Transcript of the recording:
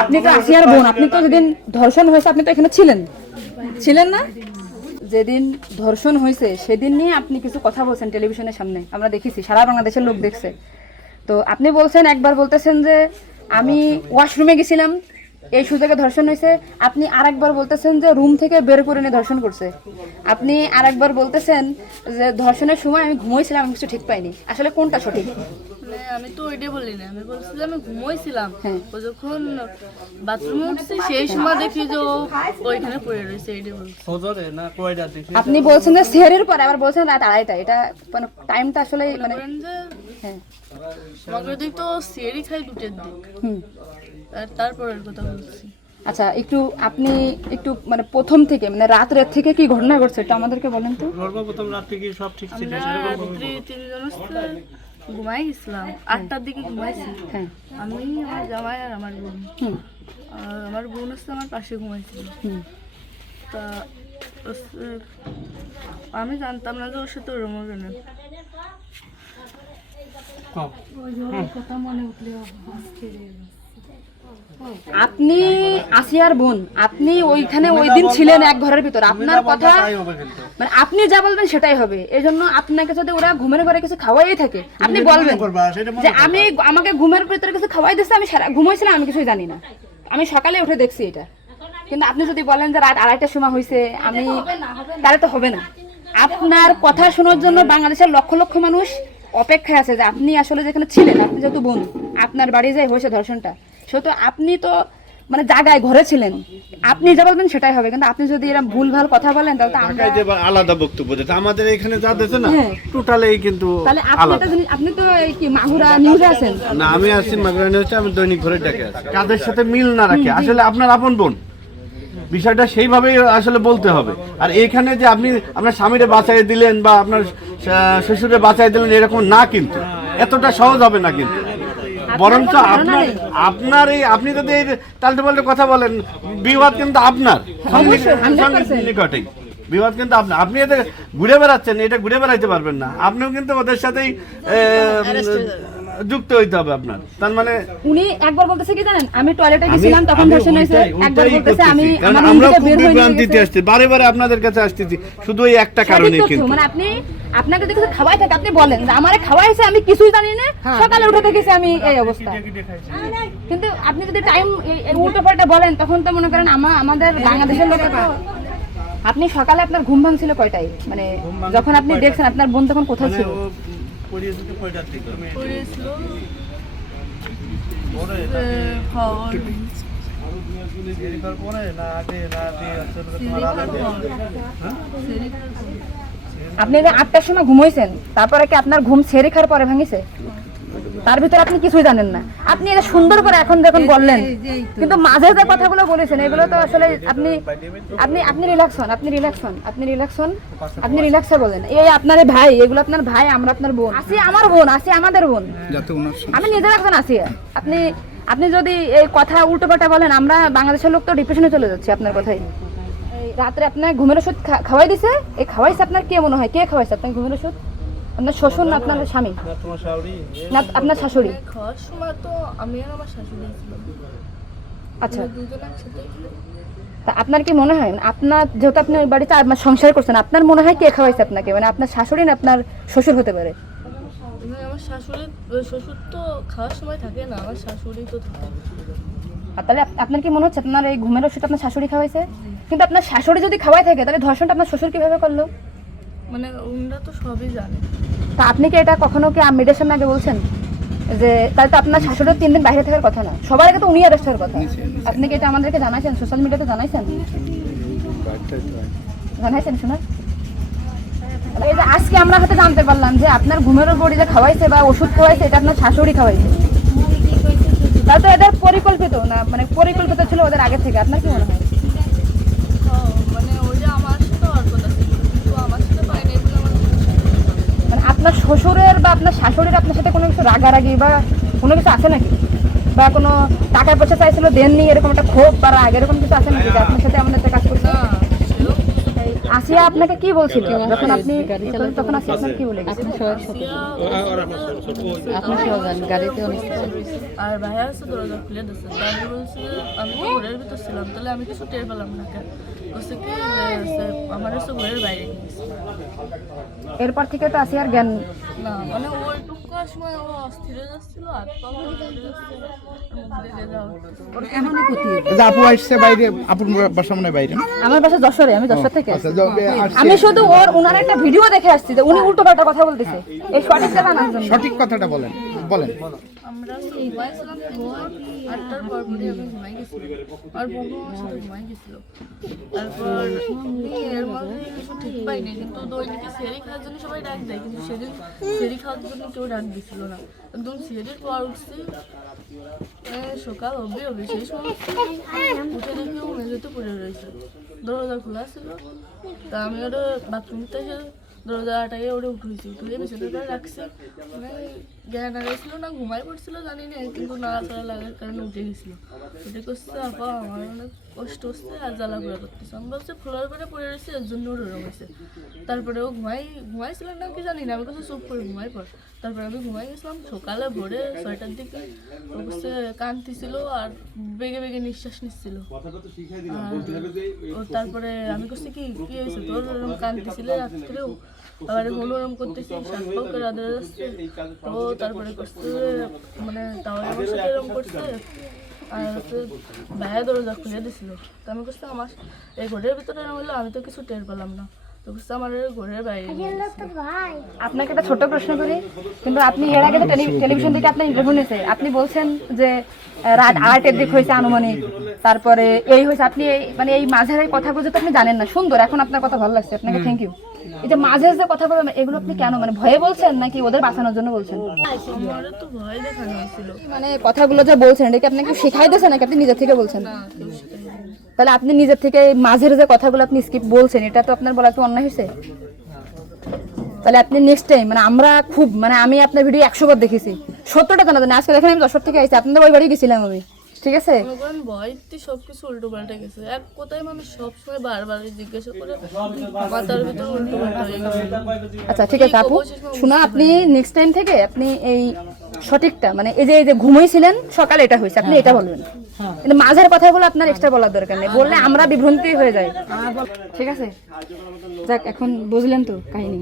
আপনি তো আসিয়ার বোন, আপনি তো যেদিন ধর্ষণ হয়েছে আপনি তো এখানে ছিলেন না? যেদিন ধর্ষণ হয়েছে সেদিন নিয়ে আপনি কিছু কথা বলছেন টেলিভিশনের সামনে, আমরা দেখেছি, সারা বাংলাদেশের লোক দেখছে। তো আপনি বলছেন, একবার বলতেছেন যে আমি ওয়াশরুমে গেছিলাম এই সুযোগে ধর্ষণ হয়েছে, আপনি আরেকবার বলতেছেন যে রুম থেকে বের করে নিয়ে ধর্ষণ করছে, আপনি আরেকবার বলতেছেন যে ধর্ষণের সময় আমি ঘুমোইছিলাম, আমি কিছু ঠিক পাইনি। আসলে কোনটা সঠিক? আমি তো ওইটাই বলি না, আমি বলছি যে আমি ঘুমোইছিলাম, ও যখন বাথরুমে উঠছি সেই সময় দেখি যে ও ওইখানে পড়ে রয়েছে, এইটাই বলছি। আপনি বলছেন যে সেহরির পরে, আবার বলছেন রাত 2:30, এটা মানে টাইমটা আসলে মানে হ্যাঁ আমাকে দিক তো সেরি খাই 2টের দিক, তারপরের কথা বলছি। আচ্ছা, আপনি একটু মানে প্রথম থেকে মানে রাত থেকে কি ঘটনা ঘটছে এটা আমাদেরকে বলেন তো। সর্বপ্রথম রাত থেকে সব ঠিক ছিল, রাত্রি 3 জন ঘুমাই গেছিলাম, 8টার দিকে ঘুমাইছি। হ্যাঁ, আমি, আমার জামাই আর আমার বোন। আমার বোন হচ্ছে আমার পাশে ঘুমাইছিল। তা আমি জানতাম না যে ওর সাথে ওরম হবে না। আপনি আসিয়ার বোন, আপনি ওইখানে ওই দিন ছিলেন এক ঘরের ভিতর, আপনার কথা মানে আপনি যা বলবেন সেটাই হবে। এই জন্য আপনাকে যদি ওরা ঘুমের ঘরে কিছু খাওয়াই থাকে আপনি বলবেন যে আমাকে ঘুমের ভিতরে কিছু খাওয়াই দিচ্ছে, আমি ঘুমাইছিলাম, আমি কিছুই জানি না, আমি সকালে উঠে দেখছি এটা। কিন্তু আপনি যদি বলেন যে রাত 2:30টার সময় হয়েছে, আমি তাহলে তো হবে না। আপনার কথা শোনার জন্য বাংলাদেশের লক্ষ লক্ষ মানুষ অপেক্ষায় আছে যে আপনি আসলে যেখানে ছিলেন, আপনি যেহেতু বোন, আপনার বাড়ি যায় হয়েছে ধর্ষণটা, সেহেতু আপনি তো মানে জায়গায় ঘরে ছিলেন, আপনি যা বলবেন সেটাই হবে। কিন্তু আপনি যদি এরকম ভুলভাল কথা বলেন তাহলে তো আমরা আলাদা বক্তব্য দিতে, আমাদের এখানে যা দিতে না টোটালি কিন্তু তাহলে আপনি তো এই কি মাগুরা নিউজে আছেন না? আমি আছি মাগুরা নিউজে, আমি দৈনিক ঘরে ডাকে আছি। কাদের সাথে মিল না রাখে আসলে আপনার আপন বোন, বিষয়টা সেইভাবেই আসলে বলতে হবে। আর এখানে যে আপনি আপনার স্বামীরে বাঁচাই দিলেন বা আপনার শ্বশুরে বাঁচাই দিলেন এরকম না, কিন্তু এতটা সহজ হবে না। কিন্তু বরঞ্চ আপনার এই আপনি যদি এই টালটে পাল্টে কথা বলেন, বিবাদ কিন্তু আপনার নিকটেই, বিবাদ কিন্তু আপনার। আপনি এতে ঘুরে বেড়াচ্ছেন, এটা ঘুরে বেড়াইতে পারবেন না, আপনিও কিন্তু ওদের সাথেই যুক্ত হইতে হবে আপনার। তার মানে উনি একবার বলতেছে কি জানেন, আমি টয়লেটে গেছিলাম তখন ধর্ষণ হয়েছে, একবার বলতেছে আমি আমরা খুব বিভ্রান্তিতে আসছি, বারে বারে আপনাদের কাছে আসতেছি শুধু এই একটা কারণে। কিন্তু মানে আপনাকে যদি কিছু খাওয়াই থাকে আপনি বলেন যে আমারে খাওয়াইছে, আমি কিছুই জানি না, সকালে উঠে দেখেছি আমি এই অবস্থা। কিন্তু আপনি যদি টাইম উল্টো পাল্টা বলেন তখন তো মনে করেন আমাদের বাংলাদেশের লোকের তো। আপনি সকালে আপনার ঘুম ভাঙছিল কয়টায়, মানে যখন আপনি দেখছেন আপনার বোন তখন কোথায় ছিল? আপনি 8টার সময় ঘুমাইছেন, তারপরে কি আপনার ঘুম ছেড়ে খাওয়ার পরে ভাঙিছে? তার ভিতরে আপনি কিছুই জানেন না। আপনি এটা সুন্দর করে এখন যখন বললেন, কিন্তু মাঝে যে কথাগুলো বলেছেন এগুলো তো আসলে আপনি রিল্যাক্স হন, আপনি রিল্যাক্সে বলেন। এই আপনার ভাই, এগুলো আপনার ভাই, আমরা আপনার বোন, আসি আমার বোন, আসি আমাদের বোন, আমি নিজের একজন আছি। আপনি যদি এই কথা উল্টো পাল্টা বলেন, আমরা বাংলাদেশের লোক তো ডিপ্রেশনে চলে যাচ্ছি আপনার কথাই। রাত্রে আপনার ঘুমের ওষুধ খাওয়াই দিছে, এই খাওয়াইছে আপনার কে মনে হয়, কে খাওয়াইছে আপনার ঘুমের ওষুধ? আপনার শ্বশুর না আপনার স্বামী না আপনার শাশুড়ি? খাওয়ার সময় তো আমি আর আমার শাশুড়ি ছিলাম। আচ্ছা, দুজন একসাথে। তা আপনার কি মনে হয়, আপনার যেহেতু আপনি ওই বাড়িতে সংসার করছেন, আপনার মনে হয় কে খাওয়াইছে আপনাকে, মানে আপনার শাশুড়ি না আপনার শ্বশুর হতে পারে? আমার শাশুড়ি, শ্বশুর তো খাওয়ার সময় থাকে না, আমার শাশুড়ি তো থাকে। আর তাহলে আপনার কি মনে হচ্ছে আপনার এই ঘুমের ওষুধ আপনার শাশুড়ি খাওয়াইছে? কিন্তু আপনার শাশুড়ি যদি খাওয়াই থাকে তাহলে ধর্ষণটা আপনার শ্বশুর কিভাবে করলো? মানে ওনারা তো সবই জানে। তা আপনি কি এটা কখনো কি মেয়েদের সামনে আগে বলছেন যে তাহলে তো আপনার শাশুড়ির 3 দিন বাইরে থাকার কথা না, সবার আগে তো উনি অ্যারেস্ট হওয়ার কথা? আপনি কি এটা আমাদেরকে জানাইছেন, সোশ্যাল মিডিয়াতে জানাইছেন শোনা? এই যে আজকে আমরা হাতে জানতে পারলাম যে আপনার ঘুমের বড়ি যে খাওয়াইছে বা ওষুধ খাওয়াইছে এটা আপনার শাশুড়ি খাওয়াইছে, তাহলে তো এদের পরিকল্পিত না, মানে পরিকল্পিত ছিল ওদের আগে থেকে। আপনার কি মনে হয়? মানে ওই যে আমার সাথে আর কথা ছিল, কিন্তু আমার সাথে পাইনি, এগুলো আমার মানে আপনার শ্বশুরের বা আপনার শাশুড়ির আপনার সাথে কোনো কিছু রাগারাগি বা কোনো কিছু আছে নাকি, বা কোনো টাকা পয়সা চাইছিল দেননি, এরকম একটা ক্ষোভ বা রাগ এরকম কিছু আছে নাকি যে আপনার সাথে এমন একটা কাজ করছে? আসিয়া আপনাকে কি বলছিল যখন আপনি তখন আসিয়া আপনাকে কি বলে গেছে? আর ভাইয়া আছে দরজা খুলে দিচ্ছে, তারপরে বলছে আমি তো ঘরের ভিতর ছিলাম, তাহলে আমি কিছু টের পেলাম না কেন? বলছে কি যে আমার হচ্ছে ঘরের বাইরে নিয়েছে। এরপর থেকে তো আসিয়ার জ্ঞান না মানে ওইটুকু সময় ও অস্থির হয়ে যাচ্ছিল, হাত পা ঘুরে যাচ্ছিল, মুখ দিয়ে যাওয়া আপু আসছে বাইরে, আপুর বাসা মনে হয় বাইরে না? আমার বাসা যশোরে, আমি যশোর থেকে আসছি। আসছে। আমি শুধু ওনার একটা ভিডিও দেখে আসছি যে উনি উল্টো পাল্টা কথা বলতেছে, এই সঠিকটা জানার জন্য। সঠিক কথাটা বলেন বলেন। আমরা ঘুমাইছিলাম, 8টার পর পরই আমি ঘুমাই গেছিলাম, আর বন্ধু আমার সাথে ঘুমাই গেছিল। তারপর এর মধ্যে কিছু ঠিক পাইনি, কিন্তু দৈনিকে সেরি খাওয়ার জন্য সবাই ডাক দেয়, কিন্তু সেদিন সেরি খাওয়ার জন্য কেউ ডাক দিছিল না। একদম সেরির পর উঠছি, সকাল অবধি সেই সময় উঠে দেখি ও মেঝেতে পড়ে রয়েছে, দরজা খোলা ছিল। তা আমি ওটা বাথরুমতে এসে দরজাটাকে ওটা উঠেছি, উঠে বিছানাটা রাখছি, মানে জ্ঞান হারাইছিল না ঘুমাই পড়ছিল জানি না, কিন্তু নাড়াচাড়া লাগার কারণে উঠে গেছিল। উঠে করছে আপা আমার অনেক কষ্ট হচ্ছে আর জ্বালা পোড়া করতেছে। আমি বলছে ফ্লোর পরে পড়ে রয়েছে, এর জন্য ওর ওরম হয়েছে। তারপরে ও ঘুমাইছিল না কি জানি না, আমি কাছে চুপ করে ঘুমাই পড়। তারপরে আমি ঘুমাই গেছিলাম, সকালে ভোরে 6টার দিকে ও কাছে কাঁদতেছিল আর বেগে বেগে নিঃশ্বাস নিচ্ছিল। তারপরে আমি করছি কি কি হয়েছে তোর, ওরম কাঁদতেছিল রাত্রেও, আবার ওরম করতেছি, সাত পাও করে আদরে যাচ্ছে। তো তারপরে করছে মানে তাও আমার সাথে এরকম করছে, আর হচ্ছে ভাইয়া দরজা খুলে দিছিল। তো আমি করছি আমার এই ঘরের ভিতরে এরকম হলো, আমি তো কিছু টের পেলাম না। তো করছে আমার ঘরের বাইরে নিয়ে গেছে। আপনাকে একটা ছোট প্রশ্ন করি, কিন্তু আপনি এর আগে টেলিভিশন থেকে আপনার ইন্টারভিউ নিয়েছে, আপনি বলছেন যে রাত 8-এর দিক হয়েছে আনুমানিক, তারপরে এই হয়েছে, আপনি এই মানে এই মাঝের এই কথাগুলো তো আপনি জানেন না। সুন্দর, এখন আপনার কথা ভালো লাগছে, আপনাকে থ্যাংক ইউ। এই যে মাঝের যে কথাগুলো এগুলো আপনি কেন মানে ভয়ে বলছেন নাকি ওদের বাঁচানোর জন্য বলছেন? আমার তো ভয় দেখানো হয়েছিল মানে কথাগুলো যা বলছেন এটা কি আপনাকে শেখাই দিয়েছে নাকি আপনি নিজের থেকে বলছেন? না, কেউ সেটাই তাহলে আপনি নিজের থেকে এই মাঝের যে কথাগুলো আপনি স্কিপ বলছেন, এটা তো আপনার বলা তো অন্যায় হয়েছে। তাহলে আপনি নেক্সট টাইম মানে আমরা খুব মানে আমি আপনার ভিডিও 100 বার দেখেছি, সত্যটা জানা জানি। আজকে দেখেন আমি যশোর থেকে আসছি, আপনাদের ওই বাড়ি গেছিলাম আমি, ঠিক আছে? মনে করেন ভয়তে সবকিছু উল্টো পাল্টে গেছে। এক কথায় মানুষ সবসময় বারবার জিজ্ঞাসা করে মাথার ভিতর উল্টো পাল্টা হয়ে গেছে। আচ্ছা ঠিক আছে আপু, শোনা আপনি নেক্সট টাইম থেকে আপনি এই সঠিকটা মানে এই যে ঘুমাইছিলেন সকালে এটা হয়েছে আপনি এটা বলবেন, কিন্তু মাঝের কথাগুলো আপনার এক্সট্রা বলার দরকার নেই, বললে আমরা বিভ্রান্তি হয়ে যাই, ঠিক আছে? যাক এখন বুঝলেন তো কাহিনী।